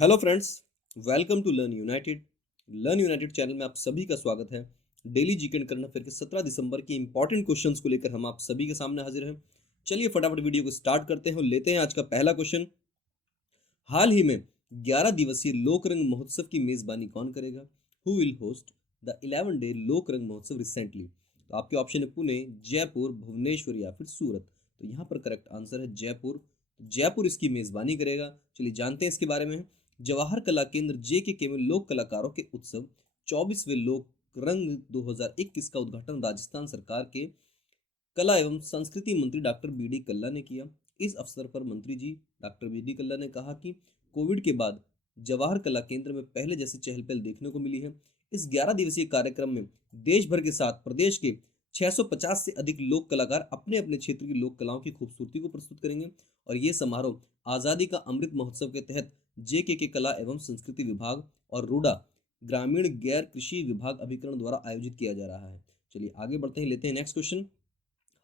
Hello friends, welcome to learn united channel में आप सभी का स्वागत है। Daily GK and current affair के 17 दिसंबर के इंपॉर्टेंट क्वेश्चंस को लेकर हम आप सभी के सामने हाजिर हैं। चलिए फटाफट वीडियो को स्टार्ट करते हैं और लेते हैं आज का पहला क्वेश्चन। हाल ही में 11 दिवसीय लोक रंग महोत्सव की मेजबानी कौन करेगा? Who will host the 11 day लोक रंग महोत्सव रिसेंटली? तो आपके ऑप्शन है पुणे, जयपुर, भुवनेश्वर या फिर सूरत। तो यहाँ पर करेक्ट आंसर है जयपुर। जयपुर इसकी मेजबानी करेगा। चलिए जानते हैं इसके बारे में। जवाहर कला केंद्र JKK में लोक कलाकारों के उत्सव 24वें लोक रंग 2021 का उद्घाटन राजस्थान सरकार के कला एवं संस्कृति मंत्री डॉक्टर BD कल्ला ने किया। इस अवसर पर मंत्री जी डॉक्टर BD कल्ला ने कहा कि कोविड के बाद जवाहर कला केंद्र में पहले जैसी चहल पहल देखने को मिली है। इस 11 दिवसीय कार्यक्रम में देश भर के साथ प्रदेश के 650 से अधिक लोक कलाकार अपने अपने क्षेत्र की लोक कलाओं की खूबसूरती को प्रस्तुत करेंगे। और ये समारोह आज़ादी का अमृत महोत्सव के तहत JKK कला एवं संस्कृति विभाग और रूडा ग्रामीण गैर कृषि विभाग अभिकरण द्वारा आयोजित किया जा रहा है। चलिए आगे बढ़ते हैं, लेते हैं नेक्स्ट क्वेश्चन।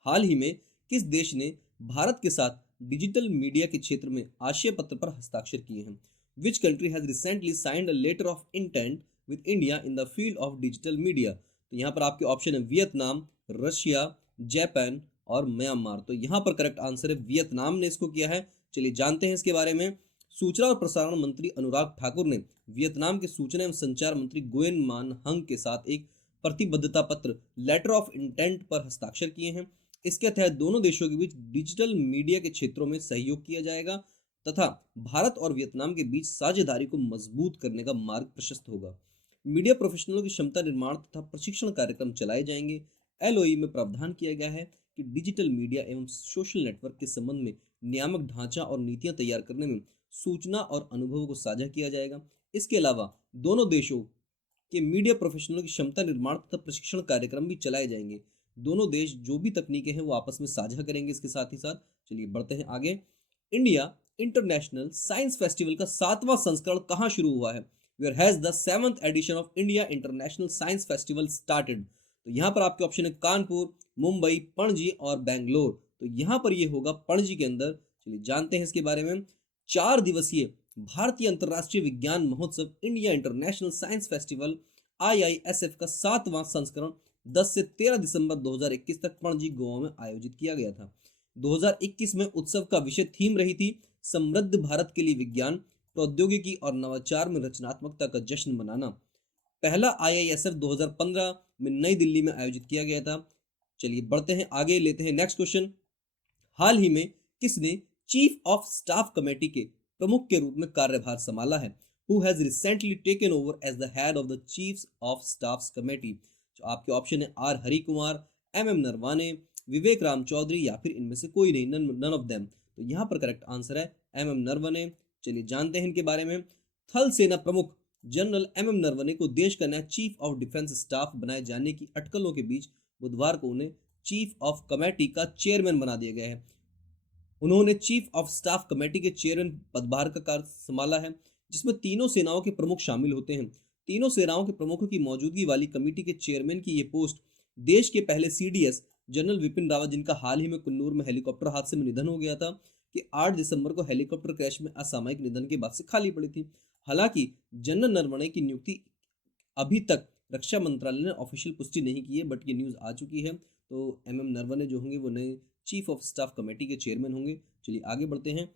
हाल ही में किस देश ने भारत के साथ डिजिटल मीडिया के क्षेत्र में आशय पत्र पर हस्ताक्षर किए हैं? Which country has recently signed a letter of intent with India in the field of digital media? तो यहाँ पर आपके ऑप्शन है वियतनाम, रशिया, जापान और म्यांमार। तो यहाँ पर करेक्ट आंसर है वियतनाम ने इसको किया है। चलिए जानते हैं इसके बारे में। सूचना और प्रसारण मंत्री अनुराग ठाकुर ने वियतनाम के सूचना एवं संचार मंत्री गुएन मान हंग के साथ एक प्रतिबद्धता पत्र लेटर ऑफ इंटेंट पर हस्ताक्षर किए हैं। इसके तहत दोनों देशों के बीच डिजिटल मीडिया के क्षेत्रों में सहयोग किया जाएगा तथा भारत और वियतनाम के बीच साझेदारी को मजबूत करने का मार्ग प्रशस्त होगा। मीडिया प्रोफेशनलों की क्षमता निर्माण तथा प्रशिक्षण कार्यक्रम चलाए जाएंगे। LOE में प्रावधान किया गया है कि डिजिटल मीडिया एवं सोशल नेटवर्क के संबंध में नियामक ढांचा और नीतियां तैयार करने में सूचना और अनुभवों को साझा किया जाएगा। इसके अलावा दोनों देशों के मीडिया प्रोफेशनलों की क्षमता निर्माण तथा प्रशिक्षण कार्यक्रम भी चलाए जाएंगे। दोनों देश जो भी तकनीकें हैं वो आपस में साझा करेंगे इसके साथ ही साथ। चलिए बढ़ते हैं आगे। इंडिया इंटरनेशनल साइंस फेस्टिवल का 7वां संस्करण कहाँ शुरू हुआ है? Where has the 7th edition of India international science festival started? तो यहाँ पर आपके ऑप्शन है कानपुर, मुंबई, पणजी और बैंगलोर। तो यहाँ पर ये होगा पणजी के अंदर। चलिए जानते हैं इसके बारे में। 4 दिवसीय भारतीय अंतर्राष्ट्रीय विज्ञान महोत्सव India international science festival IISF का 7वां संस्करण 10 से 13 दिसंबर 2021 तक पणजी गोवा में आयोजित किया गया था। 2021 में उत्सव का विषय थीम रही थी समृद्ध भारत के लिए विज्ञान, प्रौद्योगिकी और नवाचार में रचनात्मकता का जश्न मनाना। पहला IISF 2015 में नई दिल्ली में आयोजित किया गया था। चलिए बढ़ते हैं आगे, लेते हैं नेक्स्ट क्वेश्चन। हाल ही में किसने चीफ ऑफ स्टाफ कमेटी के प्रमुख के रूप में कार्यभार संभाला है? Who has recently taken over as the head of the chief of staff committee? तो आपके ऑप्शन है R हरि कुमार, MM नरवाने, विवेक राम चौधरी या फिर इनमें से कोई नहीं, नन ऑफ देम। तो यहाँ पर करेक्ट आंसर है MM नरवने। चलिए जानते हैं इनके बारे में। थल सेना प्रमुख जनरल MM नरवने को देश का नया चीफ ऑफ डिफेंस स्टाफ बनाए जाने की अटकलों के बीच बुधवार को उन्हें चीफ ऑफ कमेटी का चेयरमैन बना दिया गया है। उन्होंने चीफ ऑफ स्टाफ कमेटी के चेयरमैन पदभार का कार्य संभाला है, जिसमें तीनों सेनाओं के प्रमुख शामिल होते हैं। तीनों सेनाओं के प्रमुखों की मौजूदगी वाली कमेटी के चेयरमैन की ये पोस्ट देश के पहले CDS जनरल विपिन रावत, जिनका हाल ही में कुन्नूर में हेलीकॉप्टर हादसे में निधन हो गया था, कि 8 दिसंबर को हेलीकॉप्टर क्रैश में असामयिक निधन के बाद से खाली पड़ी थी। हालांकि जनरल नरवणे की नियुक्ति अभी तक रक्षा मंत्रालय ने ऑफिशियल पुष्टि नहीं की है, बट ये न्यूज़ आ चुकी है। तो MM नरवणे जो होंगे वो नए चीफ ऑफ स्टाफ कमेटी के चेयरमैन होंगे। चलिए आगे बढ़ते हैं।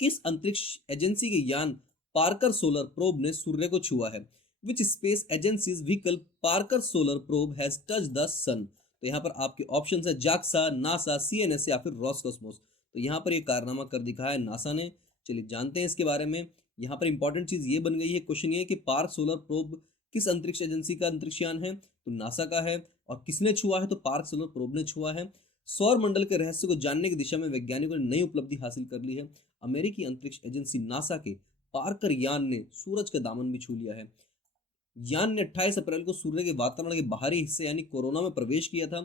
किस अंतरिक्ष एजेंसी के यान पार्कर सोलर प्रोब ने सूर्य को छुआ है? Which space agencies vehicle Parker solar probe has touch the sun? तो यहाँ पर आपके ऑप्शन है जाक्सा, नासा, CNSA या फिर रॉसकॉस्मोस। तो यहाँ पर ये कारनामा कर दिखाया है नासा ने। चलिए जानते हैं इसके बारे में। यहाँ पर इंपॉर्टेंट चीज ये बन गई है, क्वेश्चन ये है कि पार्क सोलर प्रोब किस अंतरिक्ष एजेंसी का अंतरिक्ष यान है? तो नासा का है। और किसने छुआ है? तो पार्क सोलर प्रोब ने छुआ है। सौर मंडल के रहस्य को जानने की दिशा में वैज्ञानिकों ने नई उपलब्धि हासिल कर ली है। अमेरिकी अंतरिक्ष एजेंसी नासा के पार्कर यान ने सूरज का दामन भी छू लिया है। यान ने 28 अप्रैल को सूर्य के वातावरण के बाहरी हिस्से यानी कोरोना में प्रवेश किया था।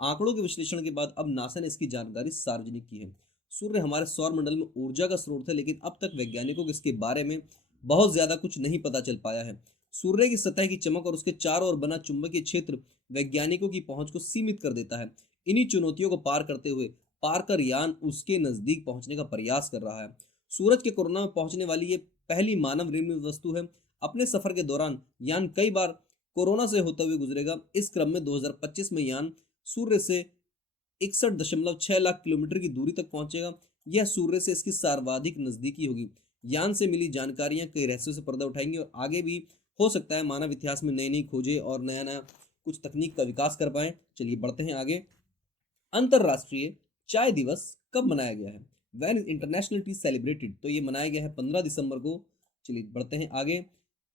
आंकड़ों के विश्लेषण के बाद अब नासा ने इसकी जानकारी सार्वजनिक की है। सूर्य हमारे सौर मंडल में ऊर्जा का स्रोत है, लेकिन अब तक वैज्ञानिकों को इसके बारे में बहुत ज्यादा कुछ नहीं पता चल पाया है। सूर्य की सतह की चमक और उसके चारों ओर बना चुंबकीय क्षेत्र वैज्ञानिकों की पहुंच को सीमित कर देता है। इन्हीं चुनौतियों को पार करते हुए पार्कर यान उसके नजदीक पहुंचने का प्रयास कर रहा है। सूरज के कोरोना में पहुंचने वाली ये पहली मानव निर्मित वस्तु है। अपने सफर के दौरान यान कई बार कोरोना से होते हुए गुजरेगा। इस क्रम में 2025 में यान सूर्य से 61.6 लाख किलोमीटर की दूरी तक पहुंचेगा। यह सूर्य से इसकी सर्वाधिक नजदीकी होगी। यान से मिली जानकारियां कई रहस्यों से पर्दा उठाएंगी और आगे भी हो सकता है मानव इतिहास में नई नई खोजें और नया नया कुछ तकनीक का विकास कर पाए। चलिए बढ़ते हैं आगे। अंतरराष्ट्रीय चाय दिवस कब मनाया गया है? When is international tea celebrated? तो ये मनाया गया है 15 दिसंबर को। चलिए बढ़ते हैं आगे।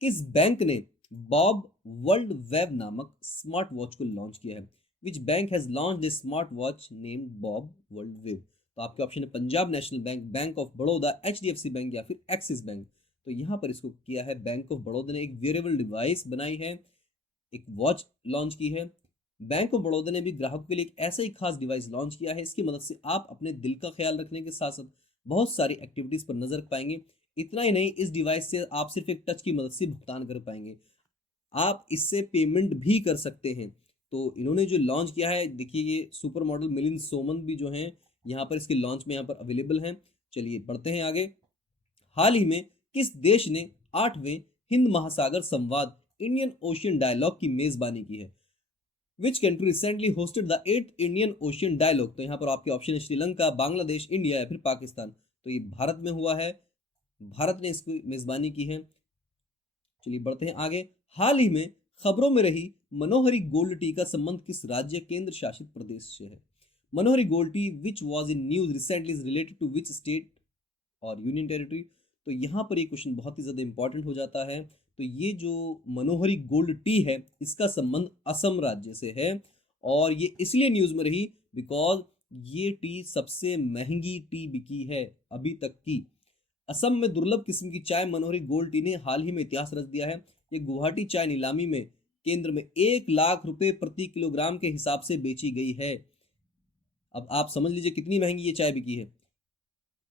किस बैंक ने बॉब वर्ल्ड वेब नामक स्मार्ट वॉच को लॉन्च किया है? Which bank has launch the smart watch named Bob world web? तो आपके ऑप्शन है Punjab national bank, bank of Baroda, HDFC bank या फिर एक्सिस बैंक। तो यहाँ पर इसको किया है बैंक ऑफ बड़ौदा ने। एक वेरेबल डिवाइस बनाई है, एक वॉच लॉन्च की है। बैंक ऑफ बड़ौदा ने भी ग्राहकों के लिए एक ऐसा ही खास डिवाइस लॉन्च किया है। इसकी मदद से आप अपने दिल का ख्याल रखने के साथ साथ बहुत सारी एक्टिविटीज पर नजर रख पाएंगे। इतना ही नहीं, इस डिवाइस से आप सिर्फ एक टच की मदद से भुगतान कर पाएंगे। आप इससे पेमेंट भी कर सकते हैं। तो इन्होंने जो लॉन्च किया है, देखिए ये सुपर मॉडल मिलिंद सोमन भी जो हैं यहाँ पर इसके लॉन्च में यहाँ पर अवेलेबल हैं। चलिए बढ़ते हैं आगे। हाल ही में किस देश ने 8वें हिंद महासागर संवाद इंडियन ओशियन डायलॉग की मेजबानी की है? Which country recently hosted the 8th Indian ocean dialogue? तो यहाँ पर आपके ऑप्शन है श्रीलंका, बांग्लादेश, इंडिया या फिर पाकिस्तान। तो ये भारत में हुआ है, भारत ने इसकी मेजबानी की है। चलिए बढ़ते हैं आगे। हाल ही में खबरों में रही मनोहरी गोल्ड टी का संबंध किस राज्य केंद्र शासित प्रदेश से है? Manohari gold tea which was in news recently is related to which state और यूनियन टेरिटरी? तो यहाँ पर ये क्वेश्चन बहुत ही ज़्यादा इंपॉर्टेंट हो जाता है। तो ये जो मनोहरी गोल्ड टी है इसका संबंध असम राज्य से है और ये इसलिए न्यूज़ में रही बिकॉज ये टी सबसे महंगी टी बिकी है अभी तक की। असम में दुर्लभ किस्म की चाय मनोहरी गोल्ड टी ने हाल ही में इतिहास रच दिया है। ये गुवाहाटी चाय नीलामी में केंद्र में 1 लाख रुपए प्रति किलोग्राम के हिसाब से बेची गई है। अब आप समझ लीजिए कितनी महंगी ये चाय बिकी है।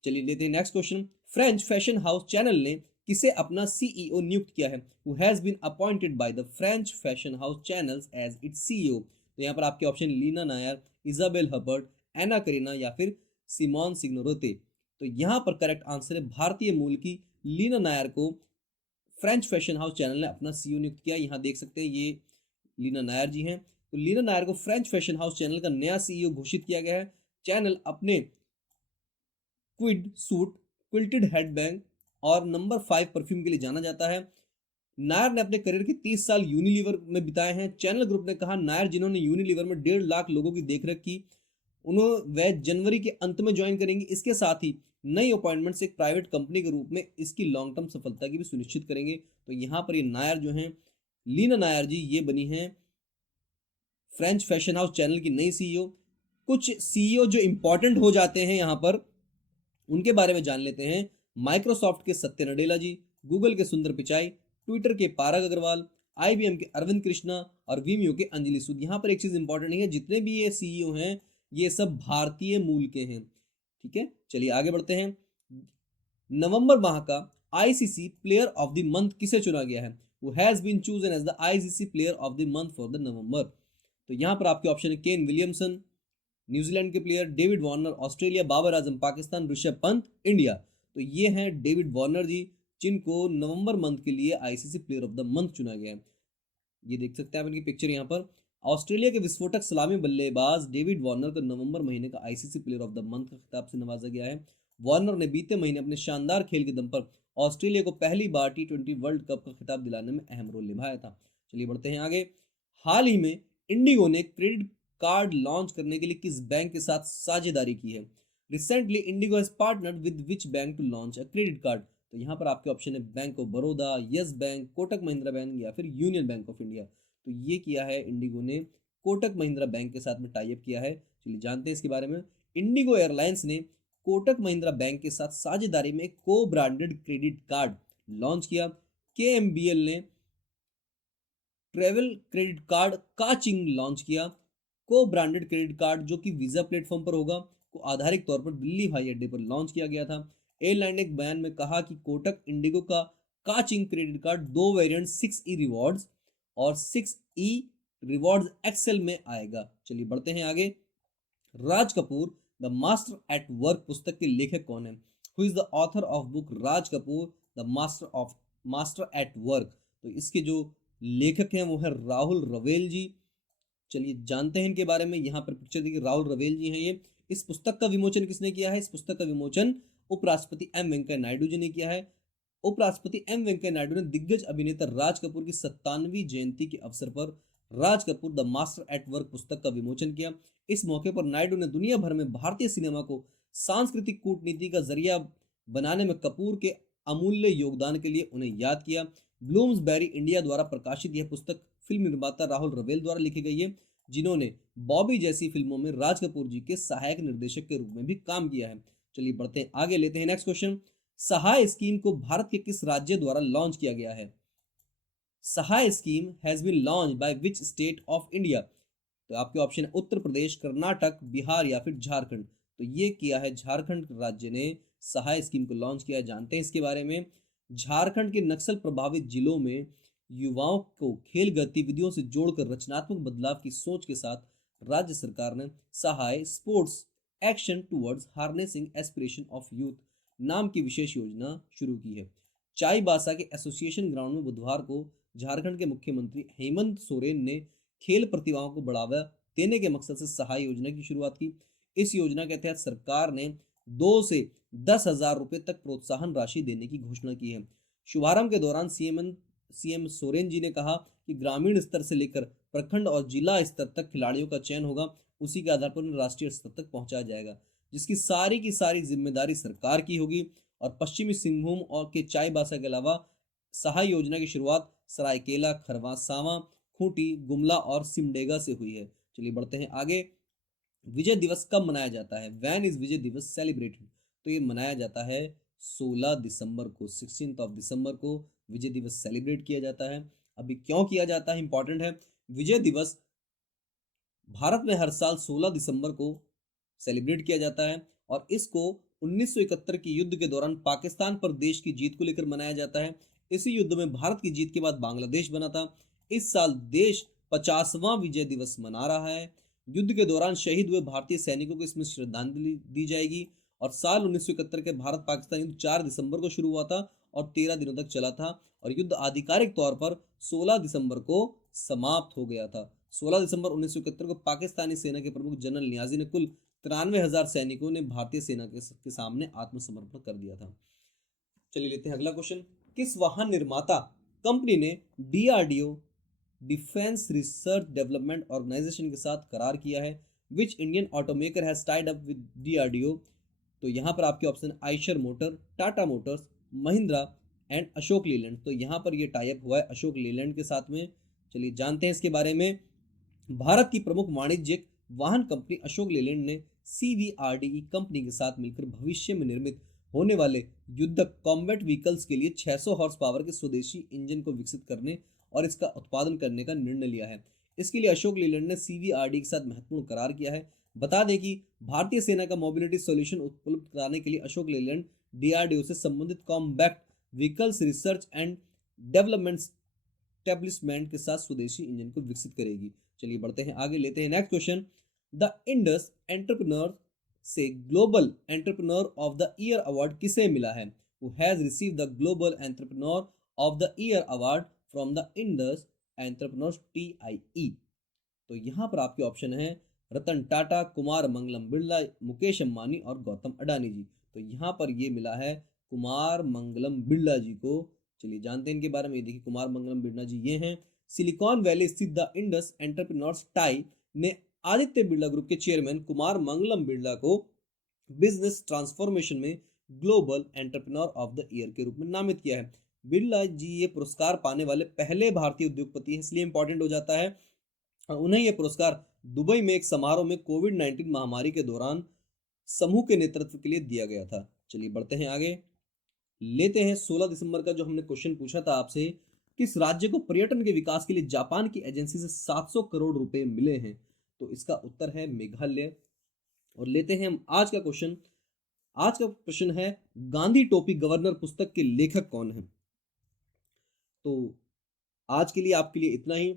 चलिए लेते हैं next question. French fashion house Chanel ने किसे अपना CEO नियुक्त किया है? Who has been appointed by the French fashion house Chanel's as its CEO? तो यहाँ पर आपके option Leena Nair, Isabelle Hubert, Ana Karina या फिर सिमोन सिग्नोरोते। तो यहाँ पर करेक्ट आंसर है भारतीय मूल की लीना नायर को फ्रेंच फैशन हाउस चैनल ने अपना CEO नियुक्त किया। यहाँ देख सकते हैं ये लीना नायर जी हैं। तो लीना नायर को फ्रेंच फैशन हाउस चैनल का नया CEO घोषित किया गया है। चैनल अपने क्विड सूट, क्विल्टेड हेडबैंग और नंबर 5 परफ्यूम के लिए जाना जाता है। नायर ने अपने करियर के 30 साल यूनिलीवर में बिताए हैं। चैनल ग्रुप ने कहा नायर जिन्होंने यूनिलीवर में 1.5 लाख लोगों की देखरेख की, वह जनवरी के अंत में ज्वाइन करेंगे। इसके साथ ही नई अपॉइंटमेंट्स एक प्राइवेट कंपनी के रूप में इसकी लॉन्ग टर्म सफलता की भी सुनिश्चित करेंगे। तो यहाँ पर ये नायर जो हैं, लीना नायर जी, ये बनी हैं फ्रेंच फैशन हाउस चैनल की नई CEO। कुछ CEO जो इंपॉर्टेंट हो जाते हैं यहाँ पर उनके बारे में जान लेते हैं। माइक्रोसॉफ्ट के सत्य नडेला जी, गूगल के सुंदर पिचाई, ट्विटर के पारग अग्रवाल, IBM के अरविंद कृष्णा और वीमियो के अंजलि सूद। यहाँ पर एक चीज इंपॉर्टेंट है, जितने भी ये CEO हैं ये सब भारतीय मूल के हैं। ठीक है, चलिए आगे बढ़ते हैं। नवंबर माह का ICC player of the month किसे चुना गया है? Who has been chosen as the ICC player of the month for the November? तो यहाँ पर आपके ऑप्शन है केन विलियमसन न्यूजीलैंड के player, David Warner Australia, Babar Azam Pakistan, Rishabh Pant India. तो ये हैं डेविड वार्नर जी, जिनको नवंबर मंथ के लिए ICC player of the month चुना गया है। ये देख सकते हैं आप इनकी पिक्चर यहाँ पर। ऑस्ट्रेलिया के विस्फोटक सलामी बल्लेबाज डेविड वार्नर को नवंबर महीने का ICC player of the month का खिताब से नवाजा गया है। वार्नर ने बीते महीने अपने शानदार खेल के दम पर ऑस्ट्रेलिया को पहली बार T20 वर्ल्ड कप का खिताब दिलाने में अहम रोल निभाया था। चलिए बढ़ते हैं आगे। हाल ही में इंडिगो ने क्रेडिट कार्ड लॉन्च करने के लिए किस बैंक के साथ साझेदारी की है? Recently IndiGo has partnered with which bank to launch a credit card? तो यहाँ पर आपके ऑप्शन है bank of Baroda, Yes bank, Kotak Mahindra bank या फिर यूनियन बैंक ऑफ इंडिया। तो ये किया है इंडिगो ने कोटक महिंद्रा बैंक के साथ में टाई अप किया है। चलिए जानते हैं इसके बारे में। इंडिगो एयरलाइंस ने कोटक महिंद्रा बैंक के साथ साझेदारी में को ब्रांडेड क्रेडिट कार्ड लॉन्च किया। KMBL ने ट्रेवल क्रेडिट कार्ड काचिंग लॉन्च किया। को ब्रांडेड क्रेडिट कार्ड जो कि वीजा प्लेटफॉर्म पर होगा को आधारिक तौर पर दिल्ली हवाई अड्डे पर लॉन्च किया गया था। एयरलाइन ने एक बयान में कहा कि कोटक इंडिगो का काचिंग credit card 2 variant 6E rewards और 6E रिवॉर्ड्स एक्सेल में आएगा। चलिए बढ़ते हैं आगे। Raj Kapoor the master at work पुस्तक के लेखक कौन है? Who is the author of book Raj Kapoor the master at work. तो इसके जो लेखक हैं वो है राहुल रवेल जी। चलिए जानते हैं इनके बारे में। यहाँ पर पिक्चर देखिए, राहुल रवेल जी हैं ये। इस पुस्तक का विमोचन किसने किया है? इस पुस्तक का विमोचन उपराष्ट्रपति एम वेंकैया नायडू जी ने किया है। उपराष्ट्रपति एम वेंकैया नायडू ने दिग्गज अभिनेता राज कपूर की 57वीं जयंती के अवसर पर Raj Kapoor the master at work पुस्तक का विमोचन किया। इस मौके पर नायडू ने दुनिया भर में भारतीय सिनेमा को सांस्कृतिक कूटनीति का जरिया बनाने में कपूर के अमूल्य योगदान के लिए उन्हें याद किया। ब्लूम्सबेरी इंडिया द्वारा प्रकाशित यह पुस्तक फिल्म निर्माता राहुल रवेल द्वारा लिखी गई है, जिन्होंने बॉबी जैसी फिल्मों में राज कपूर जी के सहायक निर्देशक के रूप में भी काम किया है। चलिए बढ़ते हैं आगे, लेते हैं नेक्स्ट क्वेश्चन। सहाय स्कीम को भारत के किस राज्य द्वारा लॉन्च किया गया है? Sahay scheme has been launch by which state of India? तो आपके ऑप्शन है उत्तर प्रदेश, कर्नाटक, बिहार या फिर झारखंड। तो ये किया है झारखंड राज्य ने सहाय स्कीम को लॉन्च किया। जानते हैं इसके बारे में। झारखंड के नक्सल प्रभावित जिलों में युवाओं को खेल गतिविधियों से जोड़कर रचनात्मक बदलाव की सोच के साथ राज्य सरकार ने Sahay sports action towards harnessing aspiration of youth नाम की विशेष योजना शुरू की है। चाईबासा के एसोसिएशन ग्राउंड में बुधवार को झारखंड के मुख्यमंत्री हेमंत सोरेन ने खेल प्रतिभाओं को बढ़ावा देने के मकसद से सहाय योजना की शुरुआत की। इस योजना के तहत सरकार ने 2 से 10,000 रुपए तक प्रोत्साहन राशि देने की घोषणा की है। शुभारंभ के दौरान सीएम सोरेन जी ने कहा कि ग्रामीण स्तर से लेकर प्रखंड और जिला स्तर तक खिलाड़ियों का चयन होगा, उसी के आधार पर उन्हें राष्ट्रीय स्तर तक पहुंचाया जाएगा, जिसकी सारी की सारी जिम्मेदारी सरकार की होगी। और पश्चिमी सिंहभूम और के चाईबासा के अलावा सहाय योजना की शुरुआत सरायकेला, खरसावां, खूंटी, गुमला और सिमडेगा से हुई है। चलिए बढ़ते हैं आगे। विजय दिवस कब मनाया जाता है? व्हेन इज विजय दिवस सेलिब्रेटेड? तो ये मनाया जाता है 16 दिसंबर को, 16 ऑफ दिसंबर को विजय दिवस सेलिब्रेट किया जाता है। अभी क्यों किया जाता है, इंपॉर्टेंट है। विजय दिवस भारत में हर साल 16 दिसंबर को सेलिब्रेट किया जाता है और इसको 1971 की युद्ध के दौरान पाकिस्तान पर देश की जीत को लेकर मनाया जाता है। इसी युद्ध में भारत की जीत के बाद बांग्लादेश बना था। इस साल देश 50वां विजय दिवस मना रहा है। युद्ध के दौरान शहीद हुए भारतीय सैनिकों को इसमें श्रद्धांजलि दी जाएगी। और साल 1971 के भारत पाकिस्तान युद्ध 4 दिसंबर को शुरू हुआ था और 13 दिनों तक चला था और युद्ध आधिकारिक तौर पर 16 दिसंबर को समाप्त हो गया था। 16 दिसंबर 1971 को पाकिस्तानी सेना के प्रमुख जनरल नियाजी ने कुल 93,000 सैनिकों ने भारतीय सेना के सामने आत्मसमर्पण कर दिया था। चलिए लेते हैं अगला क्वेश्चन। किस वाहन निर्माता कंपनी ने DRDO defence research development organisation के साथ करार किया है? Which Indian automaker has tied up with DRDO? तो यहाँ पर आपके option Eicher motor, Tata motors, Mahindra and Ashok Leyland. तो यहाँ पर ये टाई अप हुआ है अशोक लीलैंड के साथ में। चलिए जानते हैं इसके बारे में। भारत की प्रमुख वाणिज्यिक वाहन कंपनी अशोक लीलैंड ने सीवीआरडीई कंपनी के साथ मिलकर भविष्य में निर्मित होने वाले युद्धक कॉम्बैट व्हीकल्स के लिए 600 हॉर्स पावर के स्वदेशी इंजन को विकसित करने और इसका उत्पादन करने का निर्णय लिया है। इसके लिए अशोक लीलैंड ने सीवीआरडी के साथ महत्वपूर्ण करार किया है। बता दें कि भारतीय सेना का मोबिलिटी सॉल्यूशन उपलब्ध कराने के लिए अशोक लीलैंड डीआरडीओ से संबंधित combat vehicles research and development establishment के साथ स्वदेशी इंजन को विकसित करेगी। चलिए बढ़ते हैं आगे, लेते हैं next question. The Indus entrepreneur से global entrepreneur of the year award किसे मिला है? Who has received the global entrepreneur of the year award from the Indus entrepreneurs TIE? तो यहाँ पर आपके ऑप्शन है रतन टाटा, कुमार मंगलम बिरला, मुकेश अंबानी और गौतम अडानी जी। तो यहाँ पर ये मिला है कुमार मंगलम बिरला जी को। चलिए जानते हैं इनके बारे में। देखिए कुमार मंगलम बिरला जी ये हैं। सिलिकॉन वैली स्थित द इंडस एंटरप्रेन्योर्स टाई ने आदित्य बिरला ग्रुप के चेयरमैन कुमार मंगलम बिरला को बिजनेस ट्रांसफॉर्मेशन में global entrepreneur of the year के रूप में नामित किया है। बिरला जी ये पुरस्कार पाने वाले पहले भारतीय उद्योगपति हैं, इसलिए इंपॉर्टेंट हो जाता है। और उन्हें यह पुरस्कार दुबई में एक समारोह में कोविड-19 महामारी के दौरान समूह के नेतृत्व के लिए दिया गया था। चलिए बढ़ते हैं आगे, लेते हैं 16 दिसंबर का जो हमने क्वेश्चन पूछा था आपसे, किस राज्य को पर्यटन के विकास के लिए जापान की एजेंसी से 700 करोड़ रुपए मिले हैं? तो इसका उत्तर है मेघालय। और लेते हैं हम आज का क्वेश्चन। आज का प्रश्न है गांधी टोपी गवर्नर पुस्तक के लेखक कौन है? तो आज के लिए आपके लिए इतना ही।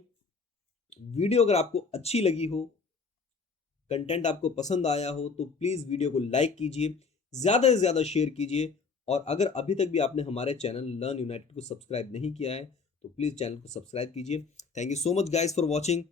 वीडियो अगर आपको अच्छी लगी हो, कंटेंट आपको पसंद आया हो, तो प्लीज वीडियो को लाइक कीजिए, ज्यादा से ज्यादा शेयर कीजिए और अगर अभी तक भी आपने हमारे चैनल लर्न यूनाइटेड को सब्सक्राइब नहीं किया है तो प्लीज़ चैनल को सब्सक्राइब कीजिए। Thank you so much guys for watching.